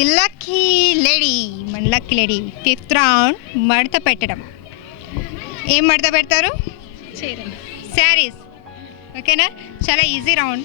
Is lucky lady. మన lucky lady 5th round మడత పెట్టడం. ఏం మడత పెడతారు? శారీస్. ఓకేనా, చాలా ఈజీ రౌండ్.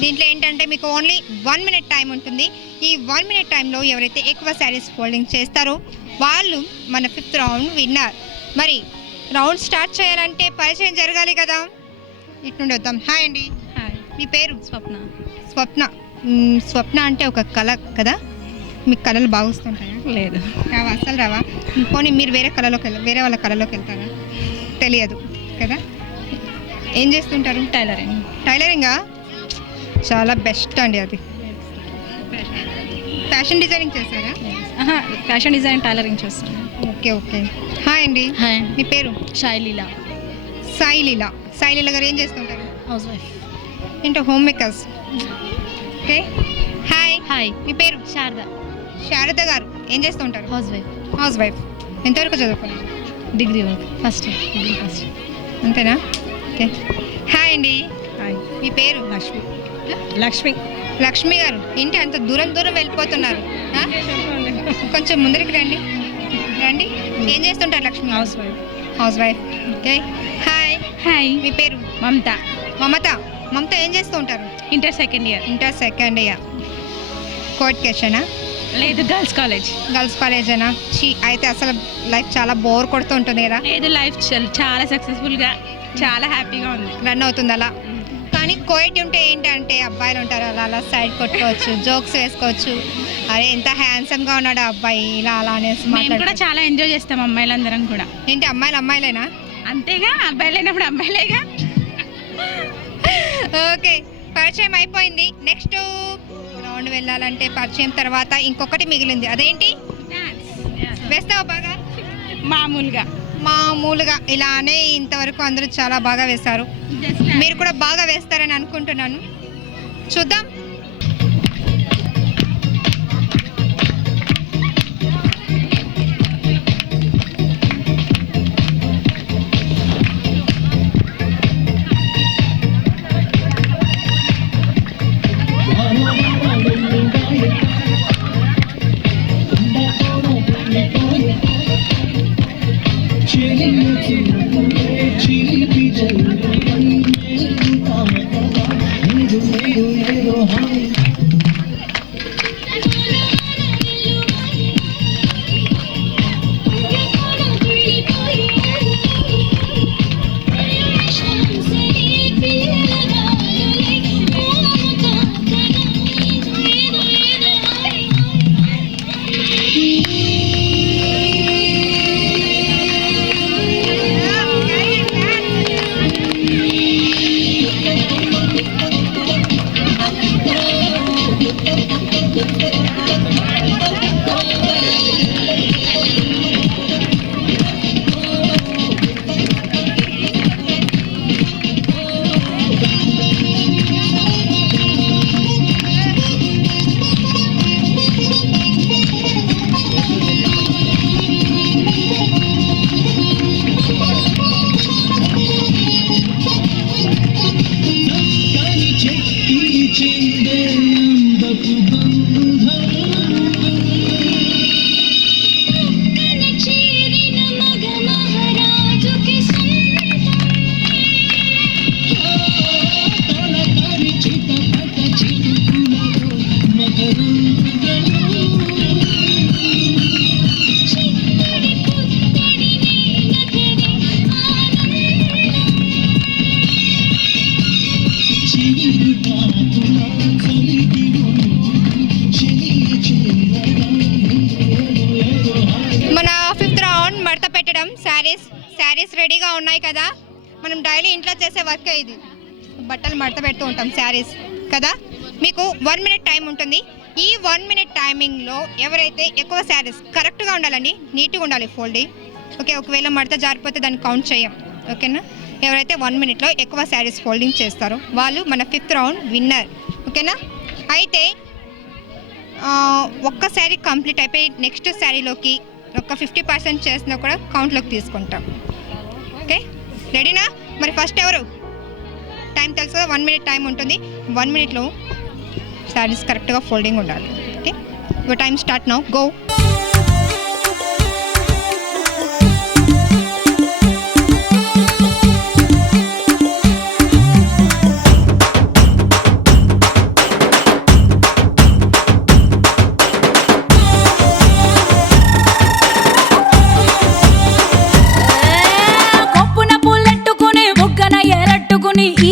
దీంట్లో ఏంటంటే మీకు ఓన్లీ 1 minute టైం ఉంటుంది. ఈ 1 minute టైంలో ఎవరైతే ఎక్కువ శారీస్ ఫోల్డింగ్ చేస్తారో వాళ్ళు మన 5th రౌండ్ విన్నర్. మరి రౌండ్ స్టార్ట్ చేయాలంటే పరిచయం జరగాలి కదా. ఇటు నుండి వద్దాం. హాయ్ అండి. హాయ్, మీ పేరు? స్వప్న. స్వప్న. స్వప్న అంటే ఒక కళ కదా. మీకు కళలు బాగా వస్తుంటాయా? లేదు, రావా? అసలు రావా? పోనీ మీరు వేరే వాళ్ళ కళలోకి వెళ్తారా? తెలియదు కదా. ఏం చేస్తుంటారు? టైలరింగ్. టైలరింగా? చాలా బెస్ట్ అండి అది. ఫ్యాషన్ డిజైనింగ్ చేస్తారా? ఫ్యాషన్ డిజైన్ టైలరింగ్ చేస్తాను. Okay okay. హాయ్ అండి. హాయ్, మీ పేరు? శైలీలా. సాయిలీల. సాయిలీల గారు ఏం చేస్తుంటారు? House wife. ఏంటో home makers. Okay. Hi. Hi, మీ పేరు? శారద. శారద గారు ఏం చేస్తుంటారు? House wife. House wife. ఎంతవరకు చదువుకున్నారు? డిగ్రీ వరకు. First degree first. అంతేనా? ఓకే. హాయ్ అండి. హాయ్, మీ పేరు? లక్ష్మి. లక్ష్మి. లక్ష్మి గారు ఏంటి అంత దూరం వెళ్ళిపోతున్నారు? కొంచెం ముందరికి రండి. రండి. ఏం చేస్తుంటారు Lakshmi? House wife. House wife. Okay. Hi. Hi, మీ పేరు? మమత. మమత. మమత ఏం చేస్తూ ఉంటారు? Inter second year. Inter second year. కోఎడ్యుకేషనా? లేదు, గర్ల్స్ కాలేజ్. గర్ల్స్ కాలేజేనా? అయితే అసలు లైఫ్ చాలా బోర్ కొడుతూ ఉంటుంది కదా. లేదు, లైఫ్ చాలా సక్సెస్ఫుల్గా చాలా హ్యాపీగా ఉంది. రన్ అవుతుంది అలా. కానీ కోఎడ్ ఉంటే ఏంటంటే అబ్బాయిలు ఉంటారు, అలా సైడ్ కొట్టుకోవచ్చు, జోక్స్ వేసుకోవచ్చు. అరే ఎంత హ్యాండ్సమ్గా ఉన్నాడు ఆ అబ్బాయి, ఇలా అలా అనేసి మేము కూడా చాలా ఎంజాయ్ చేస్తాం అమ్మాయిలందరం కూడా. ఏంటి అమ్మాయిలేనా? అంతేగా, అబ్బాయిలు అయినప్పుడు అబ్బాయిలేగా. ఓకే, పరిచయం అయిపోయింది. నెక్స్ట్ రౌండ్ వెళ్ళాలంటే పరిచయం తర్వాత ఇంకొకటి మిగిలింది. అదేంటి? వేస్తావా బాగా? మామూలుగా ఇలానే ఇంతవరకు అందరూ చాలా బాగా వేశారు. మీరు కూడా బాగా వేస్తారని అనుకుంటున్నాను. చూద్దాం. మన 5th రౌండ్ మడత పెట్టడం. శారీస్ రెడీగా ఉన్నాయి కదా. మనం డైలీ ఇంట్లో చేసే వర్క్ ఇది. బట్టలు మడత పెడుతూ ఉంటాం శారీస్ కదా. మీకు 1 minute టైం ఉంటుంది. ఈ 1 minute టైమింగ్లో ఎవరైతే ఎక్కువ శారీస్ కరెక్ట్గా ఉండాలండి, నీట్గా ఉండాలి ఫోల్డింగ్. ఓకే, ఒకవేళ మడత జారిపోతే దాన్ని కౌంట్ చేయం. ఓకేనా? ఎవరైతే 1 minuteలో ఎక్కువ శారీస్ ఫోల్డింగ్ చేస్తారో వాళ్ళు మన 5th రౌండ్ విన్నర్. ఓకేనా? అయితే ఒక్క శారీ కంప్లీట్ అయిపోయి నెక్స్ట్ శారీలోకి ఒక 50% చేసినా కూడా కౌంట్లోకి తీసుకుంటాం. ఓకే, రెడీనా? మరి ఫస్ట్ ఎవరు? టైం తెలుసు కదా, 1 minute టైం ఉంటుంది. 1 minuteలో శారీస్ కరెక్ట్గా ఫోల్డింగ్ ఉండాలి. Okay, your time start now go.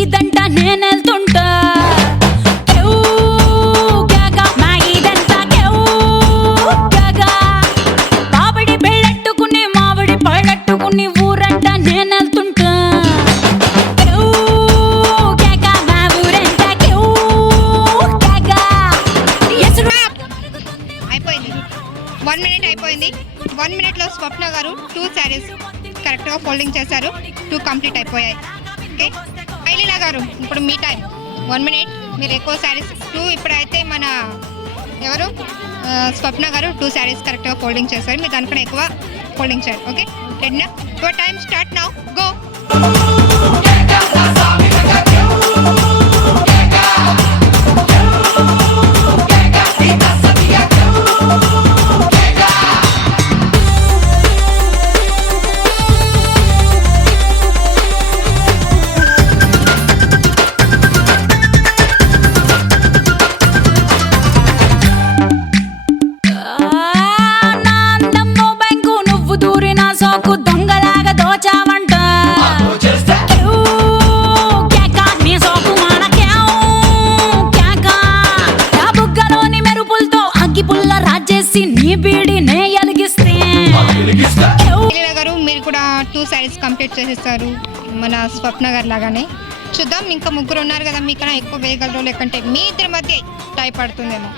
ఇదంట నేనెళ్తుంటా బాబడి బెళ్ళట్టుకుని మావిడి పళ్ళట్టుకుని ఊరంట నేనెళ్తుంటా అయిపోయింది 1 minute అయిపోయింది. 1 minuteలో స్వప్న గారు 2 sarees కరెక్ట్గా ఫోల్డింగ్ చేశారు. 2 కంప్లీట్ అయిపోయాయి. ఓకే ఐలీలా గారు ఇప్పుడు మీ టైం 1 minute. మీరు ఎక్కువ శారీస్ 2 ఇప్పుడైతే మన ఎవరు స్వప్న గారు 2 sarees కరెక్ట్గా ఫోల్డింగ్ చేశారు. మీరు దానికన్నా ఎక్కువ ఫోల్డింగ్ చేయాలి. ఓకే రెడీనా? Your time start now go. దొంగలాగా దోచావంట బుగ్గలోని మెరుపులతో అగ్గి పుల్ల రాజేసి నీ బీడి నే ఎలిగిస్తే. గారు మీరు కూడా 2 sarees కంప్లీట్ చేసేస్తారు మన స్వప్న గారు లాగానే. చూద్దాం ఇంకా ముగ్గురు ఉన్నారు కదా, మీకన్నా ఎక్కువ వేయగలరు లేకంటే మీ ఇద్దరి మధ్య టై పడుతుందేమో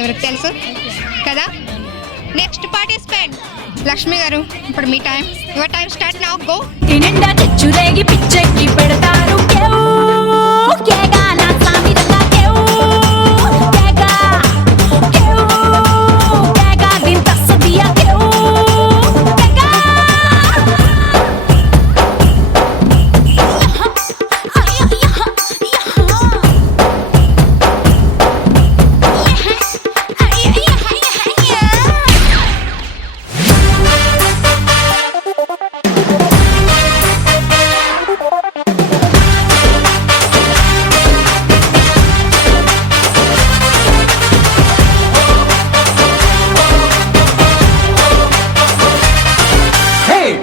ఎవరికి తెలుసు కదా. నెక్స్ట్ పార్టిసిపెంట్ లక్ష్మి గారు ఇప్పుడు మీ time. Your time start now go. నిండా చిచ్చురేగి పిచ్చెక్కి పెడతారు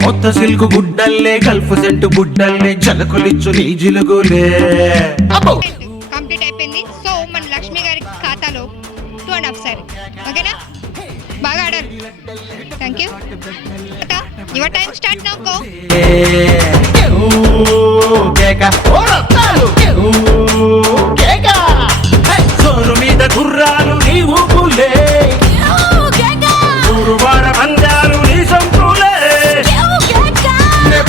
కొత్త సిల్కు గుడ్డల్లే గల్ఫ్ సెంటు బుడ్డల్లే జలకులిచ్చు నీ జిలుగులే. కంప్లీట్ అయిపోయింది. సో మన లక్ష్మి గారి ఖాతాలో 2.5 saree. ఓకేనా? బాగా ఆడారు. Thank you. Your time start now go. Shore మీద గుర్రాలు నీ ఊపులే, గురువార పందాలు నీ సంపులే.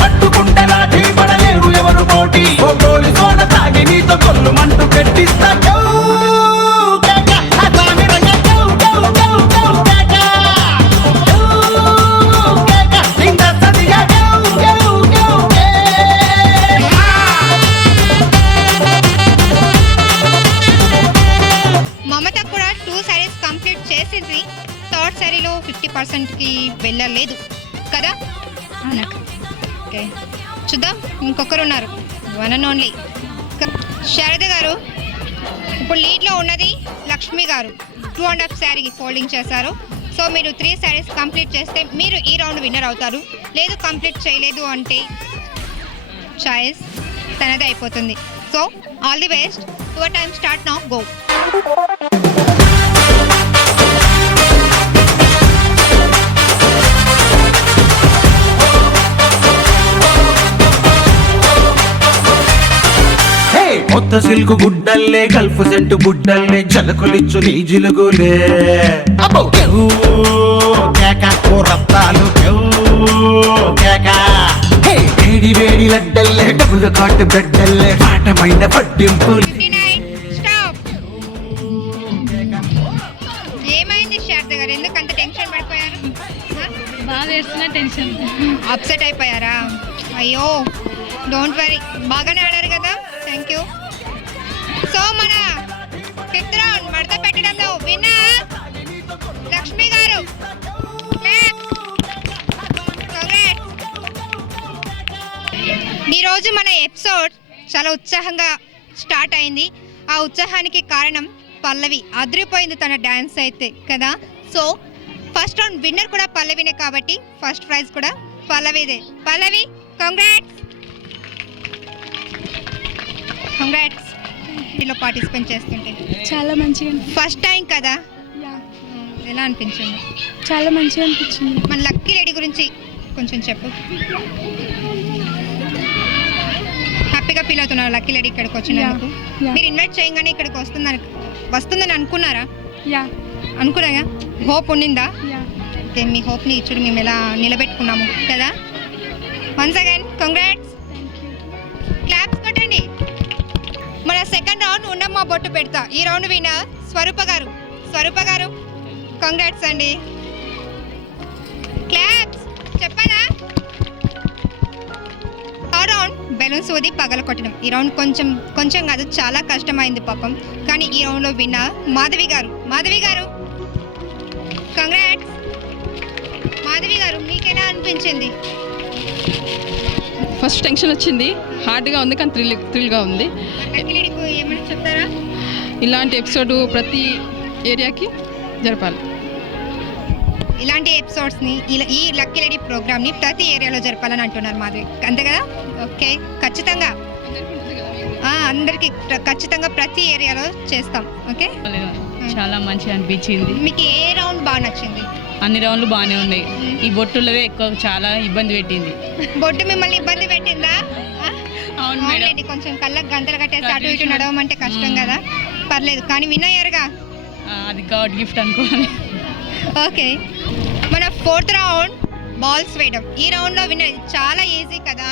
పట్టుకుంటే లాఠీ పడలేరు ఎవరు పోటీ, గోలి సోడ తాగి నీతో కొల్లు మంటూ పెట్టిస్తా. మమత కూడా 2 sarees కంప్లీట్ చేసింది. 3rd sareeలో 50%కి వెళ్ళలేదు కదా. ఓకే చూద్దాం ఇంకొకరు ఉన్నారు, వన్ అండ్ ఓన్లీ శారద గారు. ఇప్పుడు లీడ్లో ఉన్నది లక్ష్మి గారు. 2.5 saree ఫోల్డింగ్ చేశారు. సో మీరు 3 sarees కంప్లీట్ చేస్తే మీరు ఈ రౌండ్ విన్నర్ అవుతారు. లేదు కంప్లీట్ చేయలేదు అంటే చాయిస్ తనదే అయిపోతుంది. So all the best. Your time start now go. కొత్త సిల్కు గుడ్డల్లే గల్ఫ్ సెంటు బుడ్డల్లే జలకులిచ్చు నీ జిలుగులే. రత్తాలు వేడి వేడి లడ్డల్లే డబ్బులు కాటు గడ్డల్లే పాటమైన పట్టింపులు. ఏమైంది శారద గారు, ఎందుకు అంత టెన్షన్ పడిపోయారు? బాగా వేస్తున్నా టెన్షన్. అప్సెట్ అయిపోయారా? అయ్యో డోంట్ వరీ, బాగానే ఆడారు కదా. Thank you. సో మన 5th రౌండ్ మడత పెట్టడంలో విన్నర్ లక్ష్మి గారు Claps. Congrats. ఈరోజు మన ఎపిసోడ్ చాలా ఉత్సాహంగా స్టార్ట్ అయింది. ఆ ఉత్సాహానికి కారణం పల్లవి. అదిరిపోయింది తన డ్యాన్స్ అయితే కదా. సో ఫస్ట్ రౌండ్ విన్నర్ కూడా పల్లవినే కాబట్టి ఫస్ట్ ప్రైజ్ కూడా పల్లవిదే. పల్లవి కంగ్రాట్స్. కంగ్రాట్స్. దీనిలో పార్టిసిపేట్ చేస్తుంటే చాలా మంచిగా ఫస్ట్ టైం కదా, ఎలా అనిపించింది? చాలా మంచిగా అనిపించింది. మన లక్కీ లేడీ గురించి కొంచెం చెప్పు. హ్యాపీగా ఫీల్ అవుతున్నారు లక్కీ లేడీ ఇక్కడికి వచ్చినందుకు? Yeah. మీరు ఇన్వైట్ చేయగానే ఇక్కడికి వస్తుందని అనుకున్నారా? యా అనుకున్నాయా? హోప్ ఉండిందా? యా అయితే మీ హోప్ని ఇచ్చుడు మేము ఎలా నిలబెట్టుకున్నాము కదా. Once again congrats. క్లాప్స్ కొట్టండి. మన సెకండ్ రౌండ్ ఉండమ్మా బొట్టు పెడతా. ఈ రౌండ్ విన్నర్ స్వరూప గారు. స్వరూప గారు కంగ్రాట్స్ అండి. క్లాప్స్ చెప్పనా? థర్డ్ రౌండ్ బెలూన్స్ ఊది పగల కొట్టడం. ఈ రౌండ్ కొంచెం కాదు చాలా కష్టమైంది పాపం. కానీ ఈ రౌండ్లో విన్నర్ మాధవి గారు. మాధవి గారు కంగ్రాట్స్. మాధవి గారు మీకెలా అనిపించింది? ఫస్ట్ టెన్షన్ వచ్చింది, హార్డ్గా ఉంది కానీ థ్రిల్గా ఉంది. లక్కీ లేడీకి ఏమైనా చెప్తారా? ఇలాంటి ఎపిసోడ్ ప్రతి ఏరియాకి జరపాలి. ఇలాంటి ఎపిసోడ్స్ని ఈ లక్కీ లేడీ ప్రోగ్రామ్ని ప్రతి ఏరియాలో జరపాలని అంటున్నారు మాధవి, అంతే కదా? ఓకే, ఖచ్చితంగా అందరికీ ఖచ్చితంగా ప్రతి ఏరియాలో చేస్తాం. ఓకే, చాలా మంచిగా అనిపించింది. మీకు ఏ రౌండ్ బాగా నచ్చింది? అన్ని రౌండ్లు బాగానే ఉన్నాయి. ఈ బొట్టులవే ఎక్కువ చాలా ఇబ్బంది పెట్టింది. బొట్టు మిమ్మల్ని ఇబ్బంది పెట్టిందా? అవును మేడం. అవునండి, కొంచెం కళ్ళకు గంతలు కట్టేసి అటు ఇటు నడవమంటే కష్టం కదా. పర్లేదు, కానీ విన్ అయ్యారుగా. అది గాడ్ గిఫ్ట్ అనుకోవాలి. ఓకే, మన ఫోర్త్ రౌండ్ బాల్స్ వేయడం. ఈ రౌండ్లో విన్ చాలా ఈజీ కదా.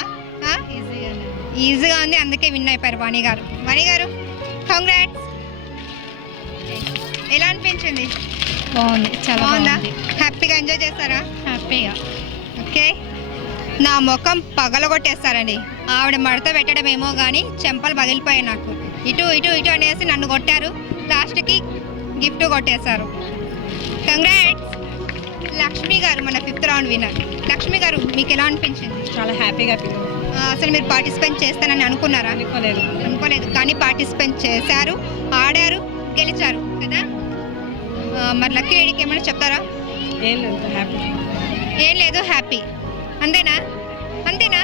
ఈజీగా ఉంది, అందుకే విన్ అయిపోయారు వాణి గారు. వాణి గారు కంగ్రాట్స్. ఎలా అనిపించింది? బాగుంది, చాలా బాగుందా? బాగుంది. హ్యాపీగా ఎంజాయ్ చేస్తారా? హ్యాపీగా. ఓకే, నా ముఖం పగలగొట్టేస్తారండి. ఆవిడ మడత పెట్టడం ఏమో కానీ చెంపలు పగిలిపోయాయి నాకు. ఇటు ఇటు ఇటు అనేసి నన్ను కొట్టారు, లాస్ట్కి గిఫ్ట్ కొట్టేశారు. కంగ్రాట్స్. లక్ష్మి గారు మన ఫిఫ్త్ రౌండ్ విన్నర్. లక్ష్మి గారు మీకు ఎలా అనిపించింది? చాలా హ్యాపీగా అసలు మీరు పార్టిసిపేట్ చేస్తానని అనుకున్నారా? అనుకోలేదు, కానీ పార్టిసిపేట్ చేశారు, ఆడారు, గెలిచారు కదా. మరి లక్కీ లేడీకి ఏమైనా చెప్తారా? ఏం లేదు, హ్యాపీ. ఏం లేదు, హ్యాపీ. అంతేనా? అంతేనా?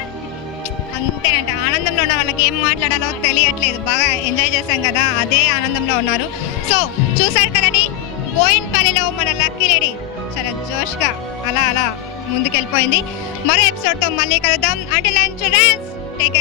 అంతేనంట. ఆనందంలో ఉన్న వాళ్ళకి ఏం మాట్లాడాలో తెలియట్లేదు. బాగా ఎంజాయ్ చేశాం కదా, అదే ఆనందంలో ఉన్నారు. సో చూసారు కదండి, బోయిన్పల్లిలో మన లక్కీ లేడీ చాలా జోష్గా అలా ముందుకెళ్ళిపోయింది. మరో ఎపిసోడ్తో మళ్ళీ కలుద్దాం. అంటే లంచ్ డాన్స్ టేక్